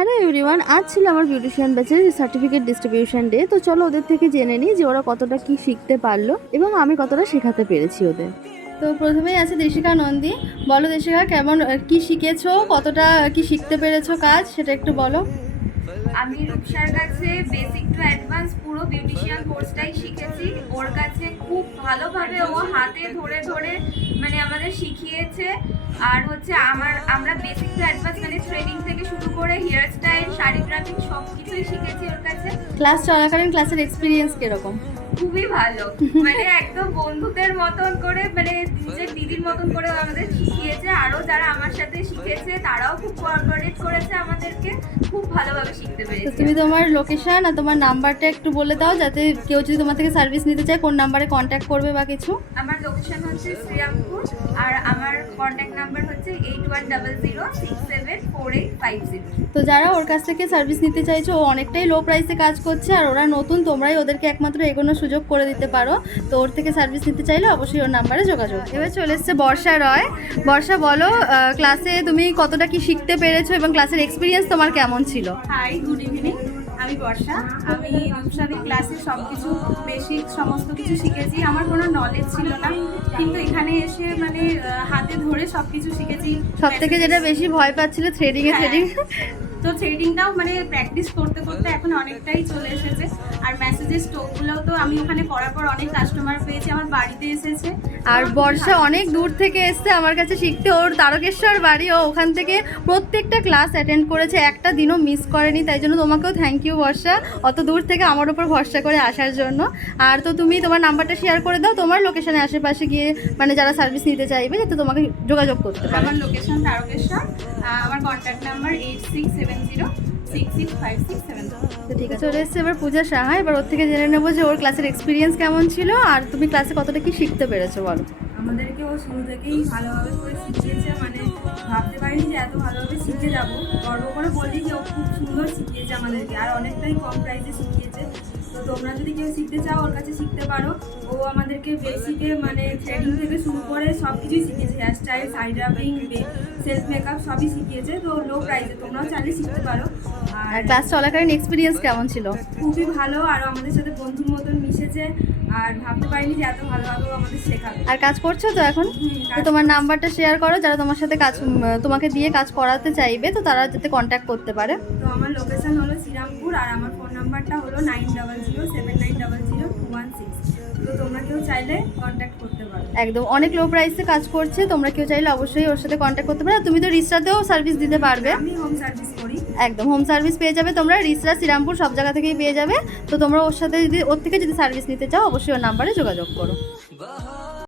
Hello everyone আজ ছিল আমার বিউটিশিয়ান ব্যাচের সার্টিফিকেট ডিস্ট্রিবিউশন ডে তো চলো ওদের থেকে জেনে নিই যে ওরা কতটা কি শিখতে পারল এবং আমি কতটা শেখাতে পেরেছি ওদের। তো প্রথমেই আছে দেশিকা নন্দী। বলো দেশিকা কেমন কি শিখেছো? কতটা কি শিখতে পেরেছ কাজ? সেটা একটু বলো। আমি রূপসার কাছে বেসিক টু অ্যাডভান্স পুরো বিউটিশিয়ান কোর্সটাই শিখেছি। ওর কাছে খুব ভালোভাবে ও হাতে ধরে ধরে মানে আমাদের শিখিয়েছে। আর হচ্ছে আমার আমরা বেসিক টু অ্যাডভান্স মানে ট্রেনিং থেকে শুরু হেয়ার স্টাইল শাড়ি সব কিছুই শিখেছি ওর কাছে। ক্লাস চলাকালীন ক্লাসের এক্সপিরিয়েন্স কীরকম? খুবই ভালো। মানে একদম বন্ধুদের মতন করে মানে নিজের দিদির মতন করে আমাদের শিখিয়েছে। আরও যারা আমার সাথে শিখেছে তারাও খুব কোঅপারেট করেছে আমাদেরকে। খুব ভালোভাবে শিখতে পেরেছি। তুমি তোমার লোকেশন আর তোমার নাম্বারটা একটু বলে দাও যাতে কেউ যদি তোমার থেকে সার্ভিস নিতে চায় কোন নাম্বারে কন্ট্যাক্ট করবে বা কিছু? আমার লোকেশন হচ্ছে শ্রীরামপুর আর আমার কন্ট্যাক্ট নাম্বার হচ্ছে eight one double zero six seven four eight তো যারা ওর কাছ থেকে সার্ভিস নিতে চাইছো ও অনেকটাই লো প্রাইসে কাজ করছে আর ওরা নতুন তোমরাই ওদেরকে একমাত্র এগোনোর সুযোগ করে দিতে পারো। তো ওর থেকে সার্ভিস নিতে চাইলে অবশ্যই ওর নাম্বারে যোগাযোগ এবার চলে এসছে বর্ষা রয়। বর্ষা বলো ক্লাসে তুমি কতটা কি শিখতে পেরেছ এবং ক্লাসের এক্সপিরিয়েন্স তোমার কেমন ছিল? হাই গুড ইভিনিং আমি বর্ষা। আমি রূপসারের ক্লাসে সব কিছু বেসিক সমস্ত কিছু শিখেছি। আমার কোনো নলেজ ছিল না। কিন্তু এখানে এসে মানে হাতে ধরে সব কিছু শিখেছি। সব থেকে যেটা বেশি ভয় পাচ্ছিল থ্রেডিং এ। থ্রেডিং তো থ্রেডিংটাও মানে প্র্যাকটিস করতে করতে এখন অনেকটাই চলে এসেছে। আর মেসেজের স্টোকগুলোও তো আমি ওখানে করার পর অনেক কাস্টমার পেয়েছি আমার বাড়িতে এসেছে। আর বর্ষা অনেক দূর থেকে এসছে আমার কাছে শিখতে। ওর তারকেশ্বর বাড়ি ও ওখান থেকে প্রত্যেকটা ক্লাস অ্যাটেন্ড করেছে। একটা দিনও মিস করেনি তাই জন্য তোমাকেও থ্যাংক ইউ বর্ষা। অত দূর থেকে আমার ওপর ভরসা করে আসার জন্য। আর তো তুমি তোমার নাম্বারটা শেয়ার করে দাও তোমার লোকেশনে আশেপাশে গিয়ে মানে যারা সার্ভিস নিতে চাইবে যাতে তোমাকে যোগাযোগ করতে পারে। আমার লোকেশন তারকেশ্বর আমার contact number eight six seven ঠিক আছে চলে এসছে এবার পূজা সাহা। এবার ওর থেকে জেনে নেব যে ওর ক্লাসের এক্সপিরিয়েন্স কেমন ছিল আর তুমি ক্লাসে কতটা কি শিখতে পেরেছ, বলো। আমাদেরকে ও শুরু থেকেই ভালোভাবে করে শিখিয়েছে মানে ভাবতে পারিনি যে এত ভালোভাবে শিখে যাব। গর্ব করে বলি যে ও খুব সুন্দর শিখিয়েছে আমাদেরকে, আর অনেকটাই কম প্রাইসে শিখিয়েছে। তো তোমরা যদি কেউ শিখতে চাও, ওর কাছে শিখতে পারো। ও আমাদেরকে বেসিকে মানে থ্রেডিং থেকে শুরু করে সব কিছুই শিখিয়েছে। Hair style side rubbing self makeup সবই শিখিয়েছে। তো লো প্রাইসে তোমরাও চাইলে শিখতে পারো। আর ক্লাস চলাকালীন এক্সপিরিয়েন্স কেমন ছিল? খুবই ভালো। আর আমাদের সাথে বন্ধুর মতন মিশেছে। আর ভাবতে পারিনি যে এত ভালোভাবে আমাদের শেখাবে। আর কাজ করছ তো এখন? তো তোমার নাম্বারটা শেয়ার করো। যারা তোমার সাথে কাজ তোমাকে দিয়ে কাজ করাতে চাইবে তো তারা যাতে কন্ট্যাক্ট করতে পারে। তো আমার লোকেশন হলো শ্রীরামপুর। আর আমার ফোন নাম্বারটা হলো nine double zero seven nine double zero two one six তোমরা কেউ চাইলে কন্ট্যাক্ট করতে পারো। একদম অনেক লো প্রাইসে কাজ করছে তোমরা কেউ চাইলে অবশ্যই ওর সাথে কন্ট্যাক্ট করতে পারো। তুমি তো রিস্টাতেও সার্ভিস দিতে পারবে। আমি হোম সার্ভিস করি। একদম হোম সার্ভিস পেয়ে যাবে তোমরা রিসরা শ্রীরামপুর সব জায়গা থেকেই পেয়ে যাবে। তো তোমরা ওর সাথে যদি ওর থেকে যদি সার্ভিস নিতে চাও অবশ্যই ওর নাম্বারে যোগাযোগ করো।